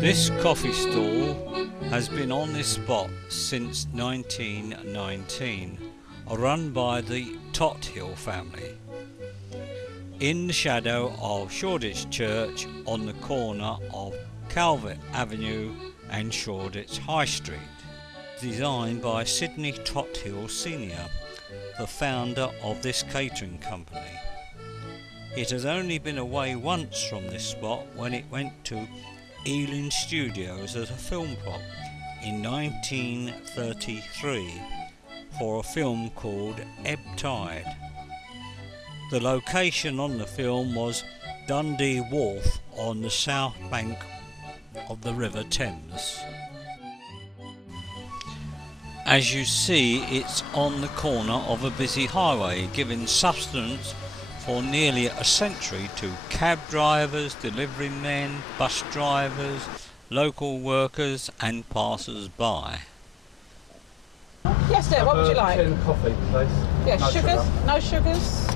This coffee stall has been on this spot since 1919, run by the Totthill family, in the shadow of Shoreditch Church on the corner of Calvert Avenue and Shoreditch High Street. Designed by Sid Totthill Sr., the founder of this catering company. It has only been away once from this spot when it went to Ealing Studios as a film prop in 1933 for a film called Ebb Tide. The location on the film was Dundee Wharf on the south bank of the River Thames. As you see, it's on the corner of a busy highway, giving sustenance for nearly a century to cab drivers, delivery men, bus drivers, local workers and passers-by. Yes, dear, what would you like? Tin coffee, please. Yes, No sugars? sugar. No sugars?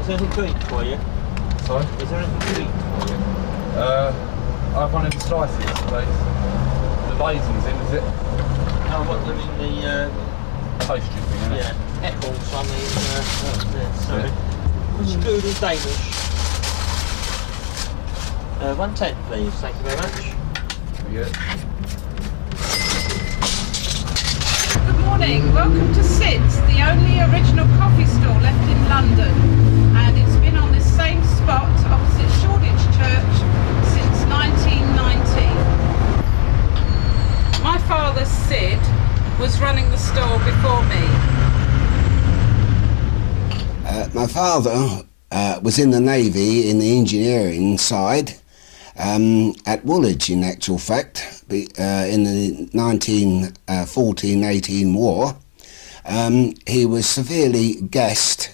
Is there anything to eat for you? Sorry? Is there anything to eat for you? I have one in slices, please. The raisins in, is it? No, I want them in the Pastry thing, isn't it? apples on the sorry. Which food is Danish? 110 please, thank you very much. Yeah. Good morning, welcome to Sid's, the only original coffee stall left in London. And it's been on this same spot opposite Shoreditch Church since 1990. My father, Sid, was running the stall before me. My father was in the Navy in the engineering side at Woolwich, in actual fact, in the 1914-18 war. He was severely gassed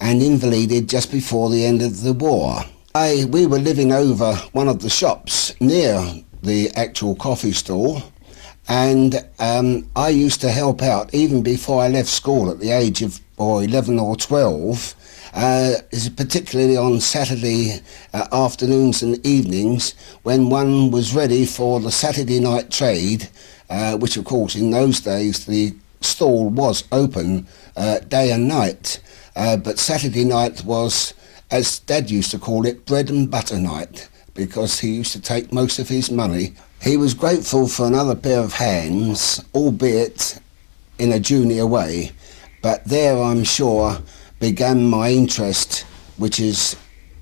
and invalided just before the end of the war. We were living over one of the shops near the actual coffee stall, and I used to help out even before I left school at the age of 11 or 12, particularly on Saturday afternoons and evenings when one was ready for the Saturday night trade, which of course in those days the stall was open day and night, but Saturday night was, as Dad used to call it, bread and butter night, because he used to take most of his money. He was grateful for another pair of hands, albeit in a junior way, but there I'm sure began my interest, which has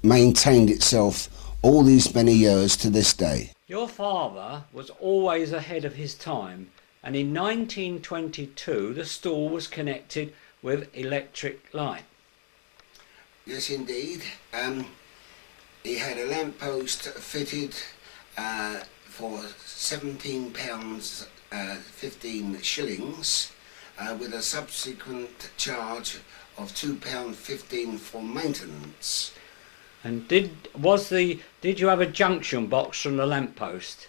maintained itself all these many years to this day. Your father was always ahead of his time, and in 1922 the stall was connected with electric light. Yes, indeed. He had a lamppost fitted for £17 15 shillings, with a subsequent charge of £2.15 for maintenance. And did you have a junction box from the lamppost?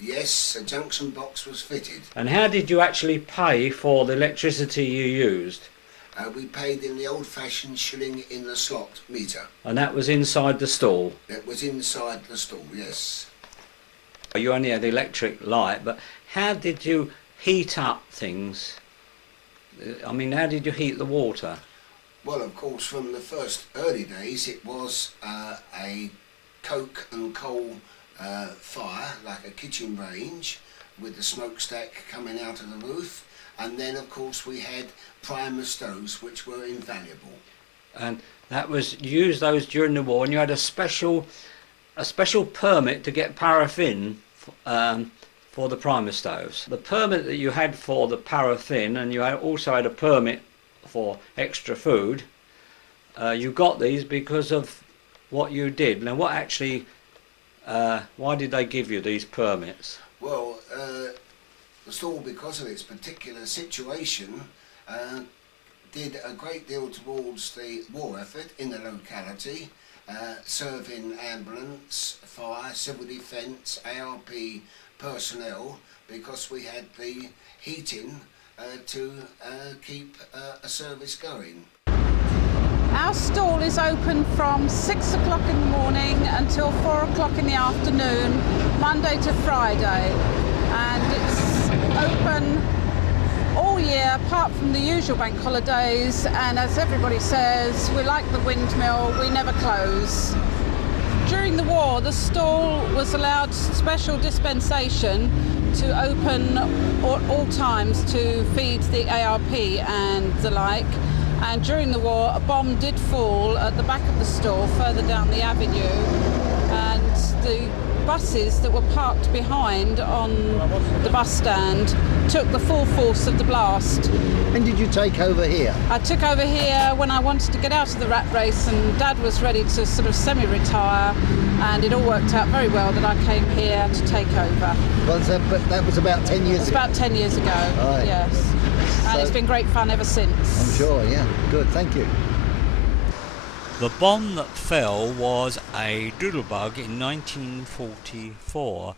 Yes, a junction box was fitted. And how did you actually pay for the electricity you used? We paid in the old-fashioned shilling in the slot meter. And that was inside the stall? It was inside the stall, yes. You only had electric light, but how did you heat up things? I mean, how did you heat the water? Well, of course, from the first early days, it was a coke and coal fire, like a kitchen range, with the smokestack coming out of the roof. And then, of course, we had primer stoves, which were invaluable. And that was, you used those during the war, and you had a special permit to get paraffin for the primer stoves. The permit that you had for the paraffin, and you also had a permit for extra food, you got these because of what you did. Now, what actually, why did they give you these permits? Well, the stall, because of its particular situation, did a great deal towards the war effort in the locality, serving ambulance, fire, civil defence, ARP personnel, because we had the heating to keep a service going. Our stall is open from 6 o'clock in the morning until 4 o'clock in the afternoon, Monday to Friday. And it's open all year apart from the usual bank holidays. And as everybody says, we're like the windmill, we never close. During the war, the stall was allowed special dispensation to open all times to feed the ARP and the like. And during the war, a bomb did fall at the back of the stall further down the avenue, and the buses that were parked behind on the bus stand took the full force of the blast. When did you take over here? I took over here when I wanted to get out of the rat race, and Dad was ready to sort of semi-retire, and it all worked out very well that I came here to take over. That was about 10 years ago? About 10 years ago, right. Yes. And it's been great fun ever since. I'm sure, yeah. Good, thank you. The bomb that fell was a doodlebug in 1944,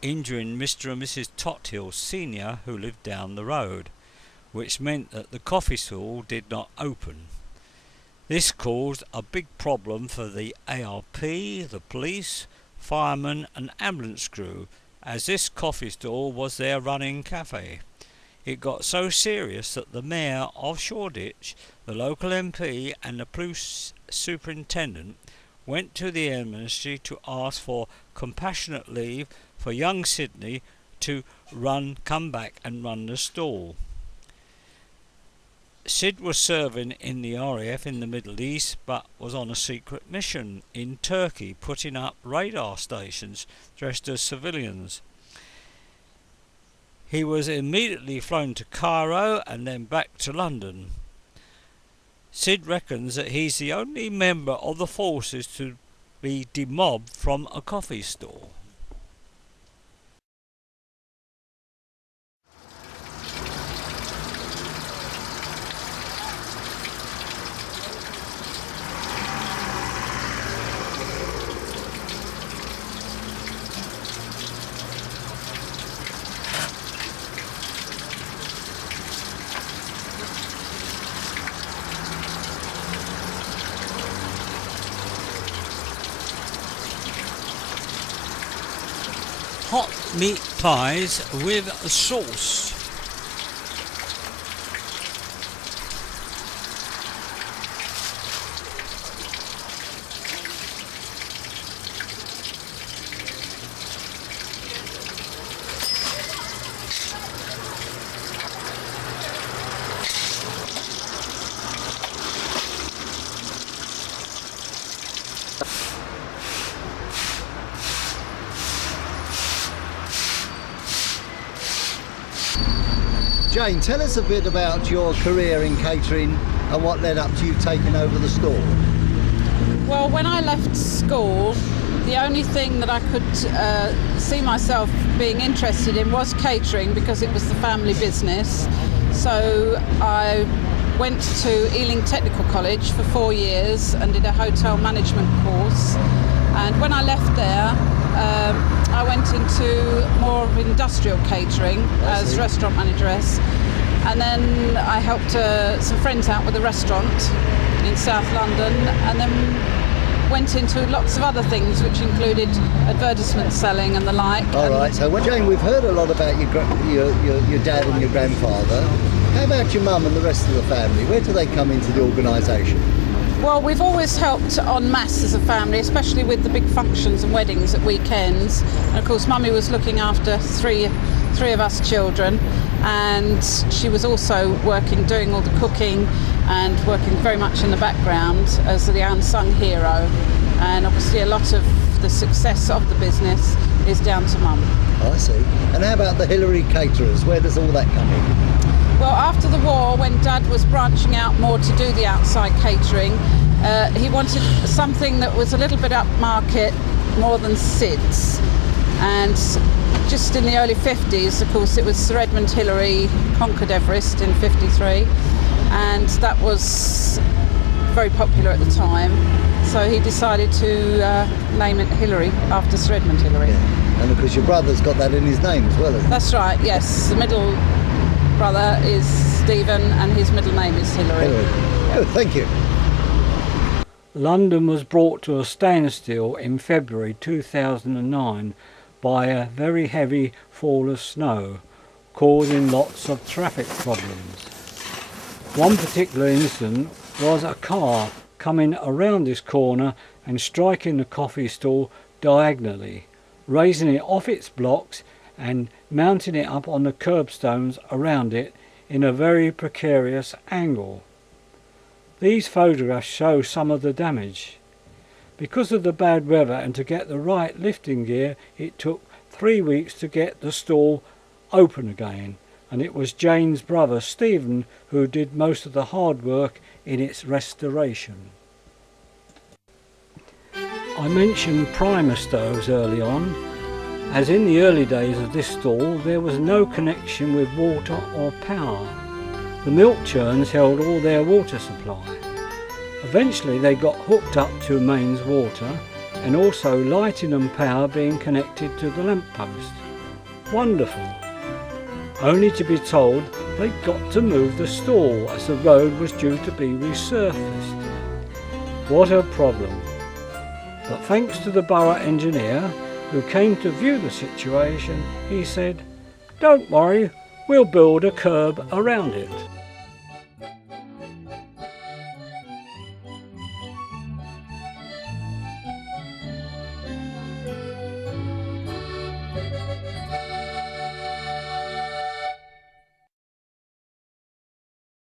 injuring Mr. and Mrs. Totthill Sr., who lived down the road, which meant that the coffee stall did not open. This caused a big problem for the ARP, the police, firemen and ambulance crew, as this coffee stall was their running cafe. It got so serious that the Mayor of Shoreditch, the local MP and the police superintendent went to the Air Ministry to ask for compassionate leave for young Sydney to come back and run the stall. Sid was serving in the RAF in the Middle East, but was on a secret mission in Turkey, putting up radar stations dressed as civilians. He was immediately flown to Cairo and then back to London. Sid reckons that he's the only member of the forces to be demobbed from a coffee stall. Hot meat pies with sauce. Jane, tell us a bit about your career in catering and what led up to you taking over the stall. Well, when I left school, the only thing that I could see myself being interested in was catering, because it was the family business. So I went to Ealing Technical College for 4 years and did a hotel management course. And when I left there, I went into more of industrial catering as restaurant manageress, and then I helped some friends out with a restaurant in South London, and then went into lots of other things, which included advertisement selling and the like. All right, so Jane, we've heard a lot about your dad and your grandfather. How about your mum and the rest of the family? Where do they come into the organisation? Well, we've always helped en masse as a family, especially with the big functions and weddings at weekends. And of course, Mummy was looking after three of us children, and she was also doing all the cooking and working very much in the background as the unsung hero. And obviously a lot of the success of the business is down to Mum. I see. And how about the Hillary caterers? Where does all that come in? Well, after the war, when Dad was branching out more to do the outside catering, he wanted something that was a little bit upmarket, more than Sid's. And just in the early 50s, of course, it was Sir Edmund Hillary conquered Everest in 53, and that was very popular at the time. So he decided to name it Hillary after Sir Edmund Hillary. Yeah. And of course, your brother's got that in his name as well, hasn't he? That's right, yes. The middle brother is Stephen and his middle name is Hillary. Good, thank you. London was brought to a standstill in February 2009 by a very heavy fall of snow, causing lots of traffic problems. One particular incident was a car coming around this corner and striking the coffee stall diagonally, raising it off its blocks and mounting it up on the curbstones around it in a very precarious angle. These photographs show some of the damage. Because of the bad weather and to get the right lifting gear, it took 3 weeks to get the stall open again, and it was Jane's brother Stephen who did most of the hard work in its restoration. I mentioned primer stoves early on, as in the early days of this stall there was no connection with water or power. The milk churns held all their water supply. Eventually they got hooked up to mains water, and also lighting and power being connected to the lamp post. Wonderful! Only to be told they'd got to move the stall as the road was due to be resurfaced. What a problem! But thanks to the borough engineer who came to view the situation, he said, "Don't worry, we'll build a curb around it."